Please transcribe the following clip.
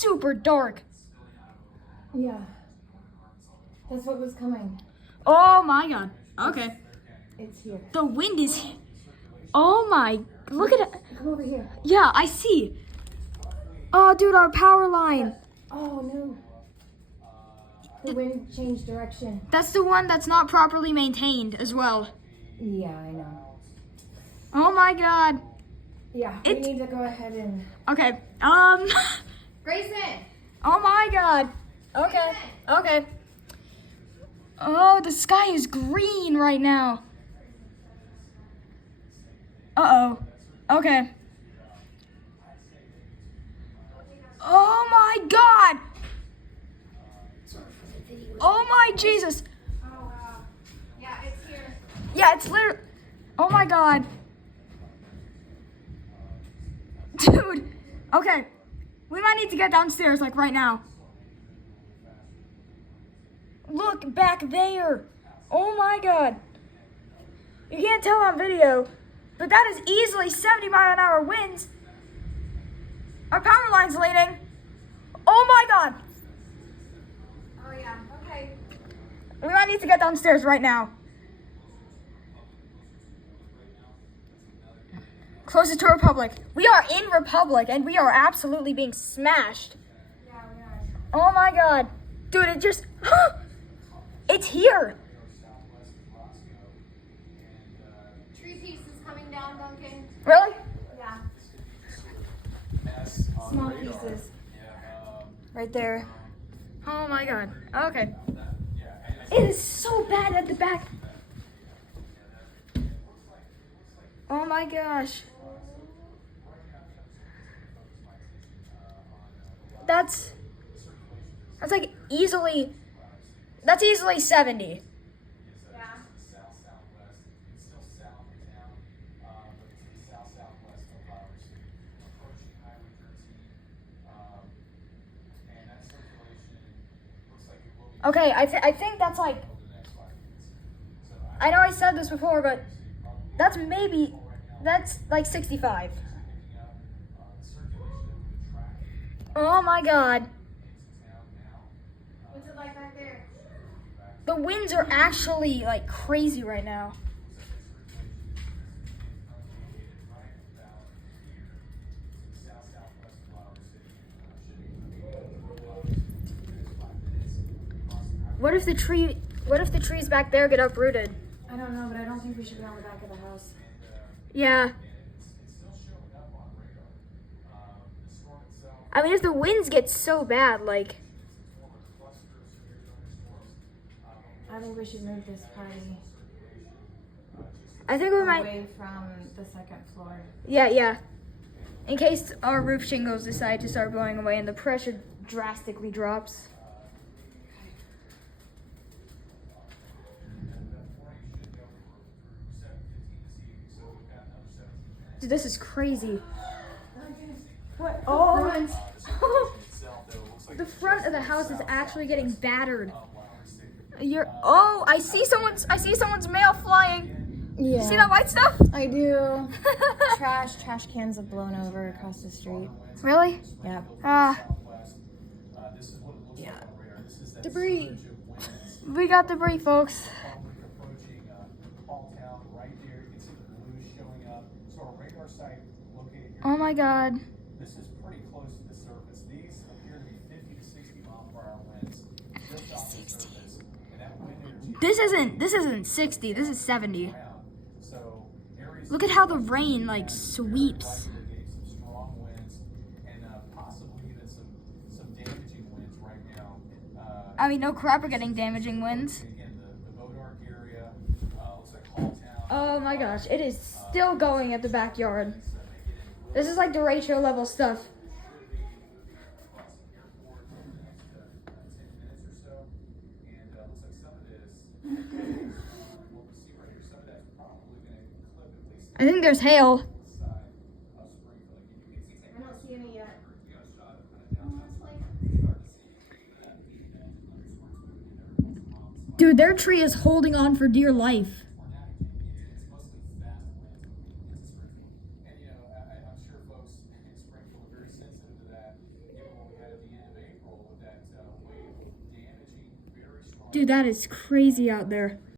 super dark. Yeah. That's what was coming. Oh my god. Okay. It's here. The wind is here. Oh my, look at it. Come over here. Yeah, I see. Oh, dude, our power line. Oh, no. The wind changed direction. That's the one that's not properly maintained as well. Yeah, I know. Oh my god. Yeah, we need to go ahead and... Okay, Grayson! oh my god. Okay, okay. Oh, the sky is green right now. Uh-oh. Okay. Oh my god! Oh my Jesus! Oh, wow. Yeah, it's here. Yeah, it's literally... Oh my god. Dude. Okay. We might need to get downstairs, like, right now. Look back there. Oh my god. You can't tell on video, but that is easily 70-mile-an-hour winds. Our power line's leaning. Oh my god. Oh, yeah. Okay. We might need to get downstairs right now. Closest to Republic. We are in Republic, and we are absolutely being smashed. Yeah, we are. Oh my god. Dude, it just... It's here. Tree piece is coming down, Duncan. Really? Yeah. Small pieces. Right there. Oh my god. Okay. It is so bad at the back. Oh my gosh. That's like easily, that's easily 70. Yeah. Okay, I think that's like, I know I said this before, but that's like 65. Oh my god. What's it like back there? The winds are actually like crazy right now. What if the trees back there get uprooted? I don't know, but I don't think we should be on the back of the house. Yeah. I mean, if the winds get so bad, like... I think we should move this party I think we might... away from the second floor. Yeah. In case our roof shingles decide to start blowing away and the pressure drastically drops. Dude, this is crazy. What? Oh, the front of the house is actually getting battered. Oh, I see someone's mail flying. Yeah. You see that white stuff? I do. Trash cans have blown over across the street. Really? Yeah. Yeah. Debris. We got debris, folks. Oh my god. This is pretty close to the surface. These appear to be 50 to 60 mile per hour winds. Just off the surface. And that wind energy This isn't 60, this is 70. so areas Look at how the rain like sweeps. getting some strong winds and possibly even some damaging winds right now. I mean, no crap, we're getting damaging winds. Again, the Bodark area looks like Halltown. Oh my gosh, it is still going at the backyard. This is like derecho level stuff. I think there's hail. I don't see any yet. Dude, their tree is holding on for dear life. And I'm sure folks in Springfield are very sensitive to that, given what we had at the Dude, that is crazy out there.